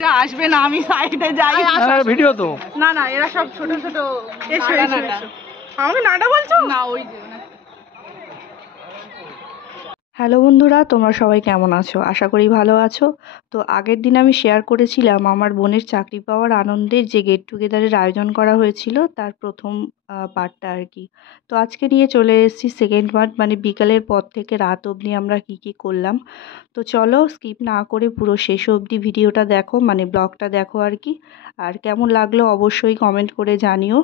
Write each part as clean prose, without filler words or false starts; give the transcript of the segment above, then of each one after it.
আসবে না, আমি সাইডে যাই। ভিডিও তো না না, এরা সব ছোট ছোট। আমাকে নাটা বলছো না? ওই যে হ্যালো বন্ধুরা, তোমরা সবাই কেমন আছো? আশা করি ভালো আছো। তো আগের দিন আমি শেয়ার করেছিলাম আমার বোনের চাকরি পাওয়ার আনন্দের যে গেট টুগেদারের আয়োজন করা হয়েছিল তার প্রথম পার্টটা আর কি। তো আজকে নিয়ে চলে এসেছি সেকেন্ড পার্ট, মানে বিকালের পর থেকে রাত অবধি আমরা কি করলাম। তো চলো স্কিপ না করে পুরো শেষ অবধি ভিডিওটা দেখো, মানে ব্লগটা দেখো আর কি। আর কেমন লাগলো অবশ্যই কমেন্ট করে জানিও।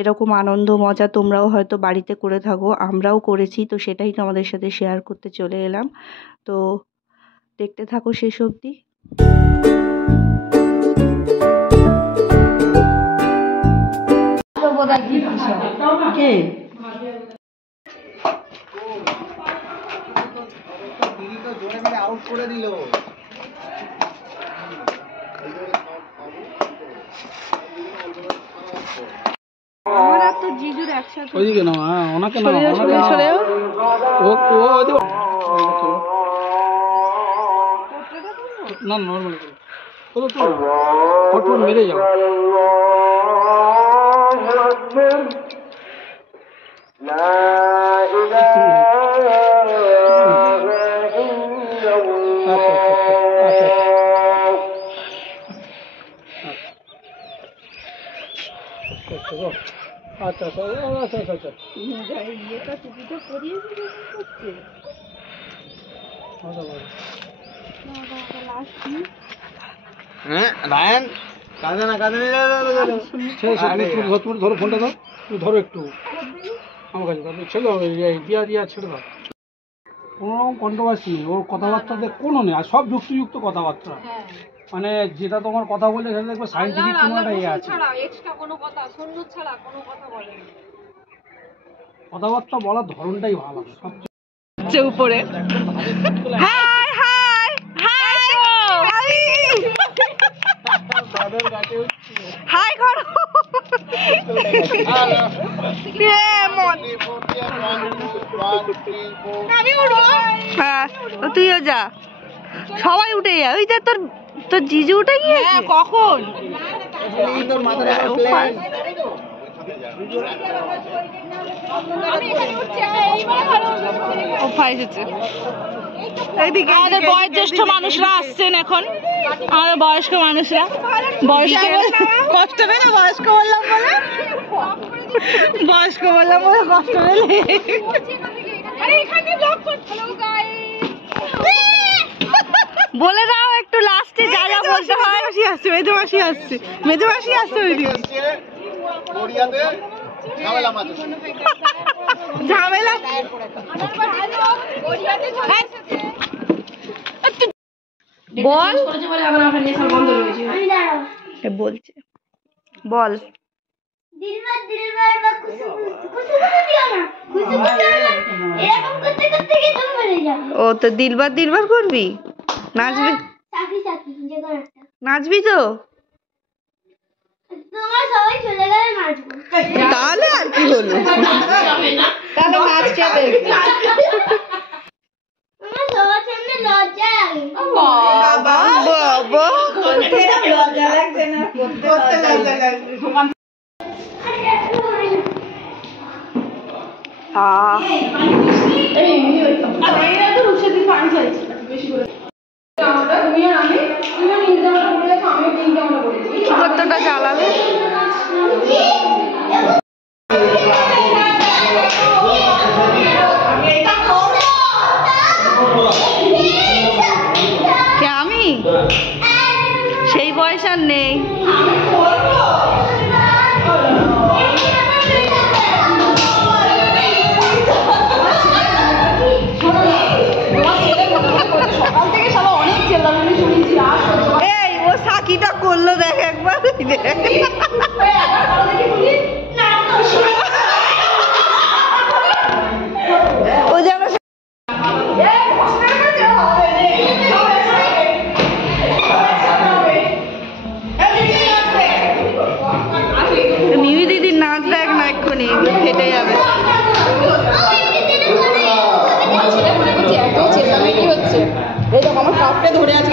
এরকম আনন্দ মজা তোমরাও হয়তো বাড়িতে করে থাকো, আমরাও করেছি, তো সেটাই তোমাদের সাথে শেয়ার করতে চলে এলাম। তো দেখতে থাকো শেষ অবধি। আমরা তো জিজুর একসাথে। ওইদিকে না, ওনাকে না, না নর্মাল ফটো মেরে যাও। আচ্ছা আচ্ছা আচ্ছা আচ্ছা আচ্ছা ধরো ফোনটা দাও, তুমি ধরো একটু আমার কাছে ছেড়ে দাও, দিয়া ছেড়ে দাও। কোনো রকম কন্ট্রোভার্সি নেই, ওর কথাবার্তাতে কোনো নেই, আর সব যুক্তিযুক্ত কথাবার্তা। মানে যেটা তোমার কথা বলে সেটা দেখবে সাইন্টিফিক কোনো একটা ইয়ে আছে, কথাবার্তা বলার ধরনটাই ভালো সবচেয়ে উপরে। হাই হাই হাই হাই করো। হ্যাঁ তুইও যা, সবাই উঠে যা। ওই যে তোর তোর জিজু উঠে গিয়েছে কখন? বয়োজ্যেষ্ঠ মানুষরা আসছেন এখন, আমাদের বয়স্ক মানুষরা। বয়স্ক কষ্ট পেলে বয়স্ক বললাম বলে, বয়স্ক বললাম বলে কষ্ট পেলে। বলে দাও একটু লাস্টে যা যা বলতে হয়। আসছে মেধুমাসি, আসছে মেধুমাসি, আসছে ঝামেলা। বল বলছে, বল। ও তো দিলবার দিলবার করবি, নাচবি? নাচবি তো? তাহলে আর কি হলো, তাহলে নাচকে দেখবি। কতটা জ্বালাবে। আমি সেই বয়স আর নেই। এই ও সাকিটা করলো দেখ একবার। ও যেন মিমি দিদির নাচ দেখ না, এক্ষুনি ফেটে যাবে। এত চেঁচামেচি হচ্ছে, এই দেখো আমার কাপটা ধরে আছে।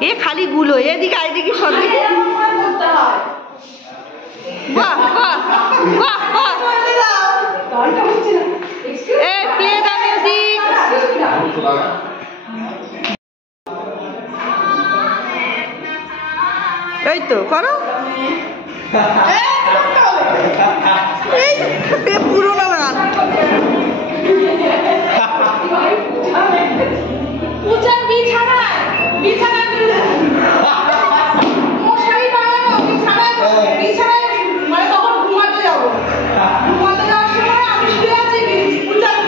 এ খালি গুলো এদিকে এদিকে সব বাহ বাহ বাহ বাহ এ প্লে দ্য মিউজিক এই তো করো এই পুরোনো গান পূজার বিছানায় বিছানায় মশারি টাঙানো বিছানায় বিছানায় মানে তখন ঘুমাতে যাবো ঘুমাতে যাওয়ার সময় আমি শুয়ে আছি পূজার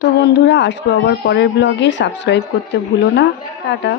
তো বন্ধুরা আসবো আবার পরের ব্লগে, সাবস্ক্রাইব করতে ভুলো না। টাটা।